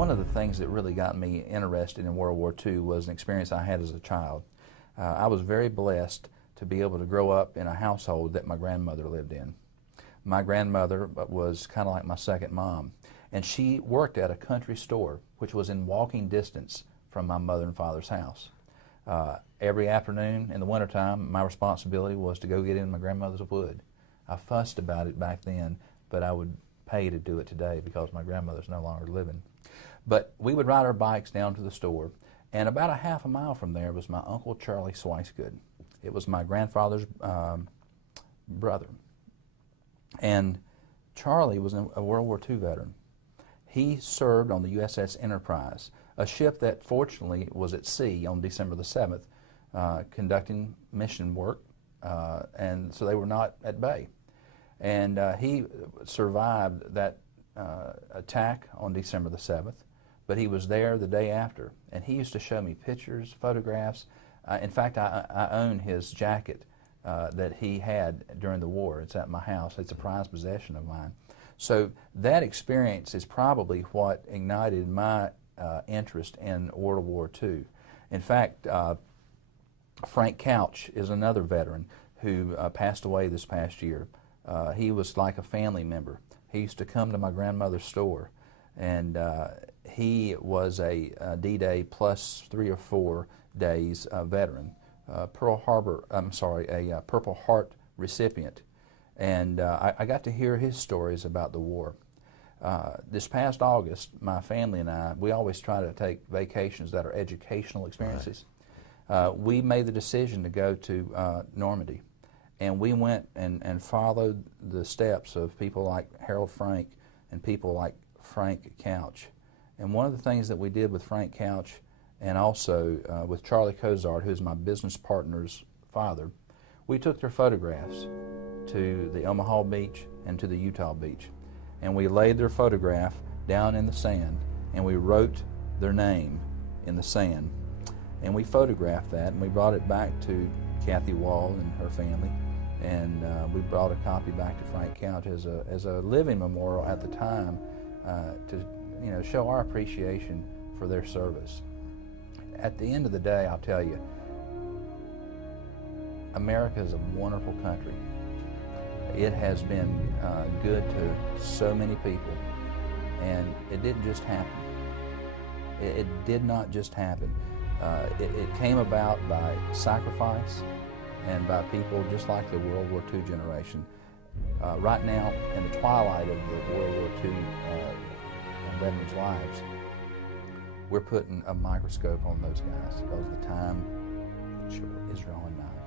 One of the things that really got me interested in World War II was an experience I had as a child. I was very blessed to be able to grow up in a household that my grandmother lived in. My grandmother was kind of like my second mom, and she worked at a country store which was in walking distance from my mother and father's house. Every afternoon in the wintertime, my responsibility was to go get in my grandmother's wood. I fussed about it back then, but I would pay to do it today because my grandmother's no longer living. But we would ride our bikes down to the store, and about a half a mile from there was my Uncle Charlie Swicegood. It was my grandfather's brother. And Charlie was a World War II veteran. He served on the USS Enterprise, a ship that fortunately was at sea on December the 7th, conducting mission work, and so they were not at bay. And he survived that attack on December the 7th, but he was there the day after, and he used to show me pictures, photographs. In fact, I own his jacket that he had during the war. It's at my house. It's a prized possession of mine. So that experience is probably what ignited my interest in World War II. In fact, Frank Couch is another veteran who passed away this past year. He was like a family member. He used to come to my grandmother's store, and he was a D-Day plus 3 or 4 days veteran, a Purple Heart recipient, and I got to hear his stories about the war. This past August, my family and I, we always try to take vacations that are educational experiences. Right. We made the decision to go to Normandy, and we went and followed the steps of people like Harold Frank and people like Frank Couch. And one of the things that we did with Frank Couch and also with Charlie Cozart, who's my business partner's father, we took their photographs to the Omaha beach and to the Utah beach. And we laid their photograph down in the sand, and we wrote their name in the sand. And we photographed that, and we brought it back to Kathy Wall and her family, and we brought a copy back to Frank Couch as a living memorial at the time to show our appreciation for their service. At the end of the day, I'll tell you, America is a wonderful country. It has been good to so many people, and it didn't just happen. It did not just happen. It came about by sacrifice and by people just like the World War II generation. Right now, in the twilight of the World War II veterans' lives, we're putting a microscope on those guys because the time is drawing nigh.